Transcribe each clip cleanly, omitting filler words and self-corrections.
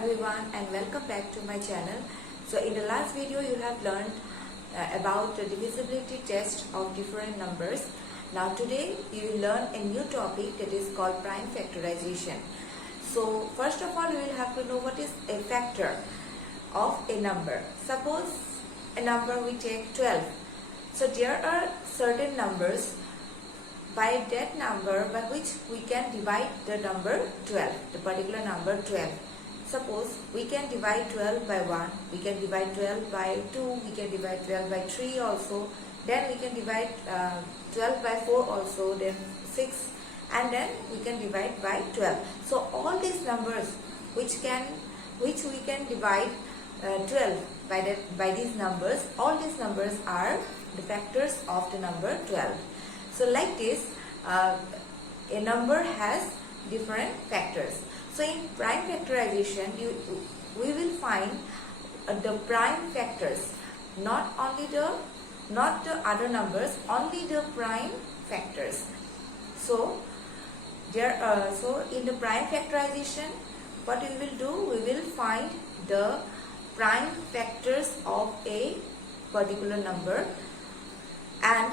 everyone and welcome back to my channel. So in the last video you have learned about the divisibility test of different numbers. Now today you will learn a new topic that is called prime factorization. So first of all you will have to know what is a factor of a number. Suppose a number we take 12. So there are certain numbers by that number by which we can divide the number 12, the particular number 12. Suppose we can divide 12 by 1, we can divide 12 by 2, we can divide 12 by 3 also, then we can divide 12 by 4 also, then 6, and then we can divide by 12. So all these numbers which we can divide 12 by these numbers, all these numbers are the factors of the number 12. So like this, a number has different factors. So in prime factorization, we will find the prime factors, not the other numbers, only the prime factors. So in the prime factorization, what we will do, we will find the prime factors of a particular number, and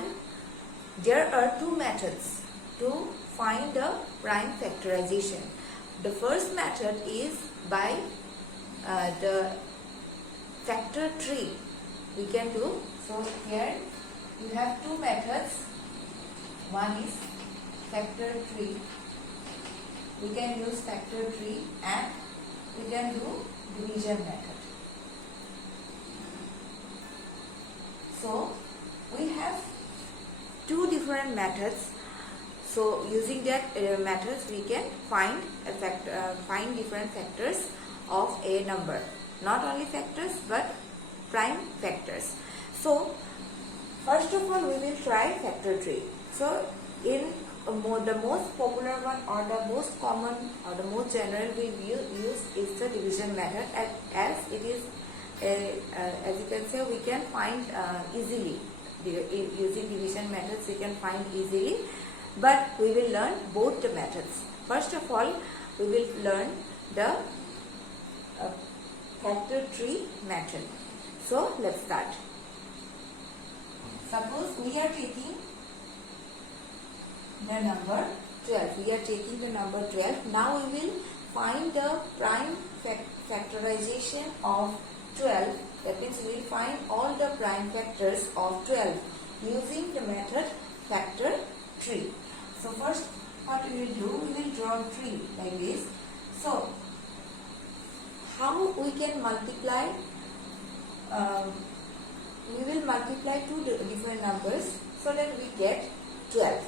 there are two methods to find the prime factorization. The first method is by the factor tree we can do. So here you have two methods. One is factor tree. We can use factor tree, and we can do division method. So we have two different methods. So using that methods we can find different factors of a number. Not only factors but prime factors. So first of all we will try factor tree. So in the most popular one, or the most common, or the most general we use is the division method, as it is as you can say, we can find easily. Using division methods we can find easily, but we will learn both the methods. First of all we will learn the factor tree method. So let's start. Suppose we are taking the number 12. We are taking the number 12. Now we will find the prime factorization of 12. That means we will find all the prime factors of 12 using the method factor tree. So first what we will do, we will draw a tree like this. So how we can multiply? We will multiply two different numbers so that we get 12.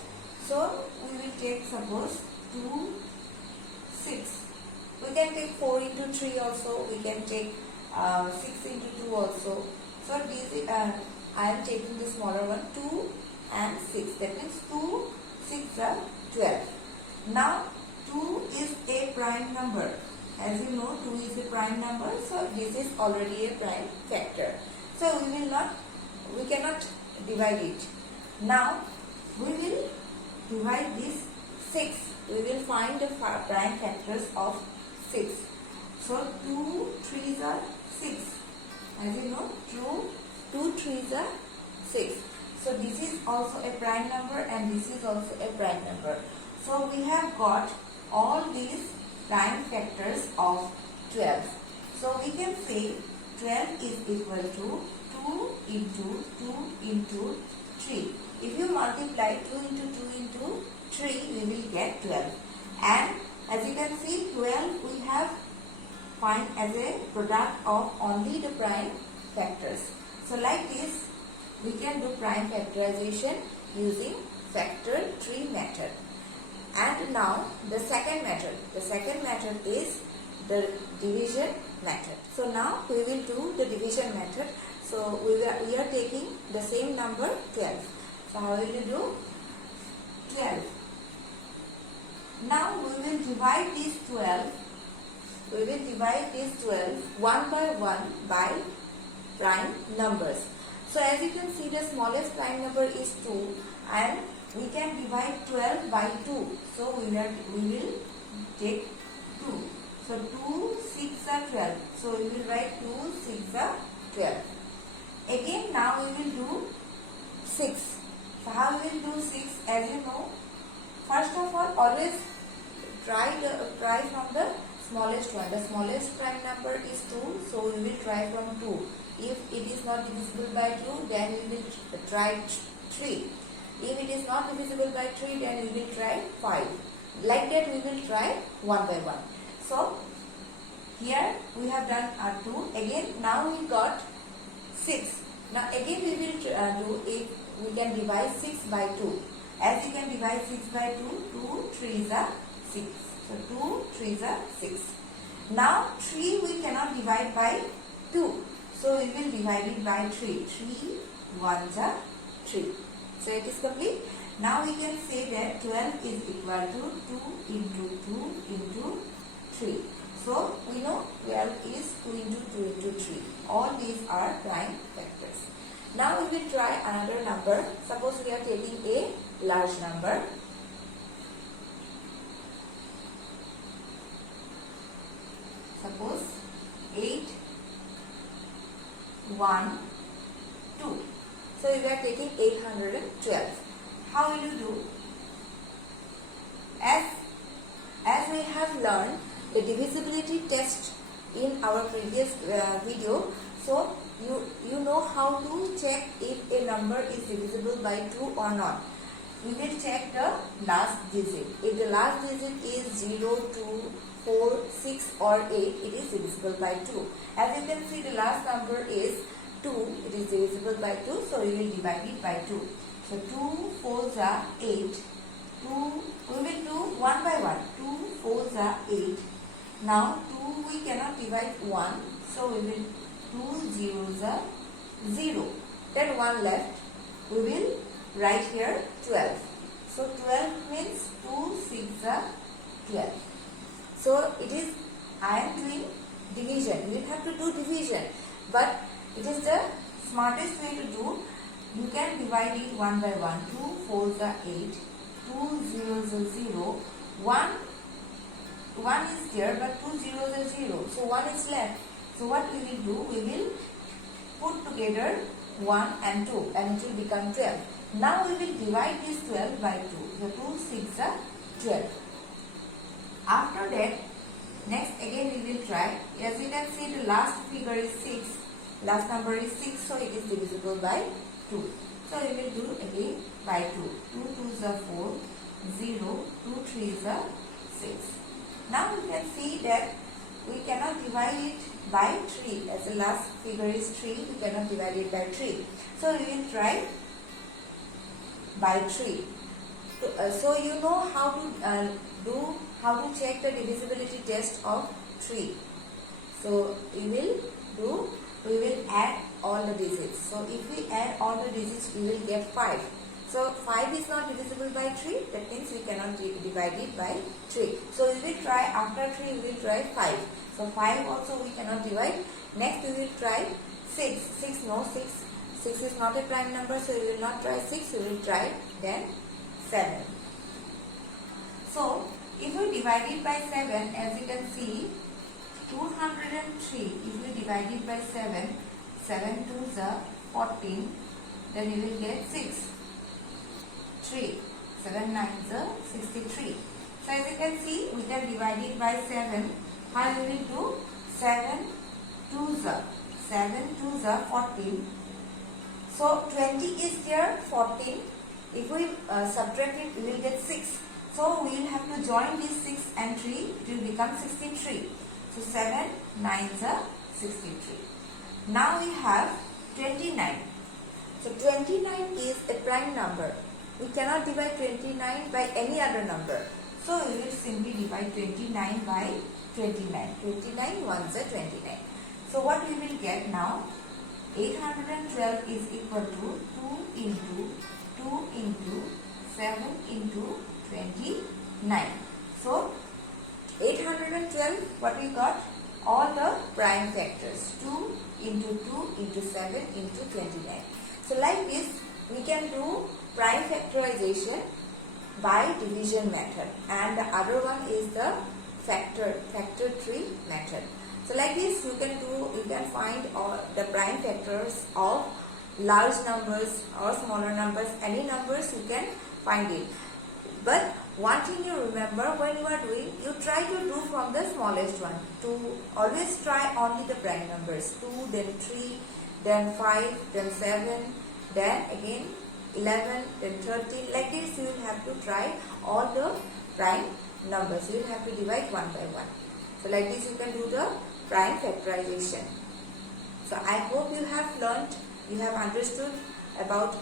So we will take, suppose 2, 6. We can take 4 into 3 also. We can take 6 into 2 also. So this I am taking the smaller one, 2 and 6. That means 2, 6 are 12. Now 2 is a prime number. As you know, 2 is a prime number. So this is already a prime factor. So we cannot divide it. Now we will divide this 6. We will find the prime factors of 6. So 2 3s are 6. As you know, 2 3s are 6. So this is also a prime number, and this is also a prime number. So we have got all these prime factors of 12. So we can say 12 is equal to 2 into 2 into 3. If you multiply 2 into 2 into 3, we will get 12. And as you can see, 12 we have find as a product of only the prime factors. So like this, we can do prime factorization using factor tree method. And now the second method. The second method is the division method. So now we will do the division method. So we are taking the same number 12. So how will you do? 12. Now we will divide these 12. We will divide these 12 one by one by prime numbers. So as you can see, the smallest prime number is 2, and we can divide 12 by 2. So we will take 2. So 2 6 are 12. So we will write 2 6 are 12. Again now we will do 6. So how we will do 6? As you know, first of all, always try from the smallest one. The smallest prime number is 2, so we will try from 2. If it is not divisible by 2, then we will try 3. If it is not divisible by 3, then we will try 5. Like that we will try one by one. So here we have done our 2. Again now we got 6. Now again we will do if we can divide 6 by 2. As you can divide 6 by 2, 2 3s are 6. So 2 3s are 6. Now 3 we cannot divide by 2. So we will divide it by 3. 3 1s are 3. So it is complete. Now we can say that 12 is equal to 2 into 2 into 3. So we know 12 is 2 into 2 into 3. All these are prime factors. Now we will try another number. Suppose we are taking a large number. Suppose 8 1 2. So we are taking 812. How will you do? As we have learned the divisibility test in our previous video, so you know how to check if a number is divisible by 2 or not. We will check the last digit. If the last digit is 0, 2, 4, 6 or 8, it is divisible by 2. As you can see, the last number is 2. It is divisible by 2, so we will divide it by 2. So 2 4s are 8. 2, we will do one by one. 2 4s are 8. Now 2 we cannot divide 1, so we will 2 zeros are 0. Then 1 left. We will write here 12. So 12 means 2 6 are 12. So it is, I am doing division. You will have to do division, but it is the smartest way to do. You can divide it one by one. 2 4s are 8. 2 zeros are 0. 1 is there, but 2 zeros are 0. So 1 is left. So what we will do? We will put together 1 and 2 and it will become 12. Now we will divide this 12 by 2. So 2 6 are 12. After that, next again we will try. As you can see, the last figure is 6. Last number is 6, so it is divisible by 2. So we will do again by 2. 2 2s are 4. 0. 2 3s are 6. Now we can see that we cannot divide it by 3. As the last figure is 3, we cannot divide it by 3. So we will try by 3. So you know how to check the divisibility test of 3. So we will add all the digits. So if we add all the digits, we will get 5. So 5 is not divisible by 3. That means we cannot divide it by 3. So we will try, after 3 we will try 5. So 5 also we cannot divide. Next we will try 6. 6 is not a prime number, so we will not try 6. We will try then 7. So if we divide it by 7, as you can see, 203, if we divide it by 7, 7 2s are 14, then you will get 6. 3. 7 9s are 63. So as you can see, we can divide it by 7. How we will do? 7 2s are 14. So 20 is there, 14. If we subtract it, we will get 6. So we will have to join these 6 and 3. It will become 63. So 7 9s are 63. Now we have 29. So 29 is a prime number. We cannot divide 29 by any other number. So we will simply divide 29 by 29. 29 ones are 29. So what we will get now? 812 is equal to 2 into 2 into 7 into 29. So 812, what we got? All the prime factors. 2 into 2 into 7 into 29. So like this, we can do prime factorization by division method, and the other one is the factor tree method. So like this you can find all the prime factors of large numbers or smaller numbers, any numbers you can find it. But one thing you remember, when you are doing, you try to do from the smallest one. To always try only the prime numbers. 2, then 3, then 5, then 7, then again 11, then 13. Like this you will have to try all the prime numbers. You will have to divide one by one. So like this you can do the prime factorization. So I hope you have learnt, you have understood about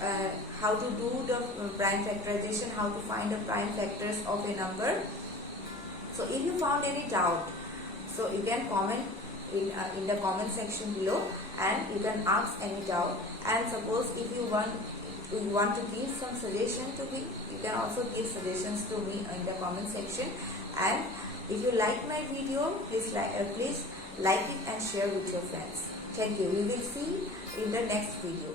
how to do the prime factorization, how to find the prime factors of a number. So if you found any doubt, so you can comment in the comment section below, and you can ask any doubt. And suppose if you want to give some suggestion to me, you can also give suggestions to me in the comment section. And if you like my video, please like it and share with your friends. Thank you. We will see in the next video.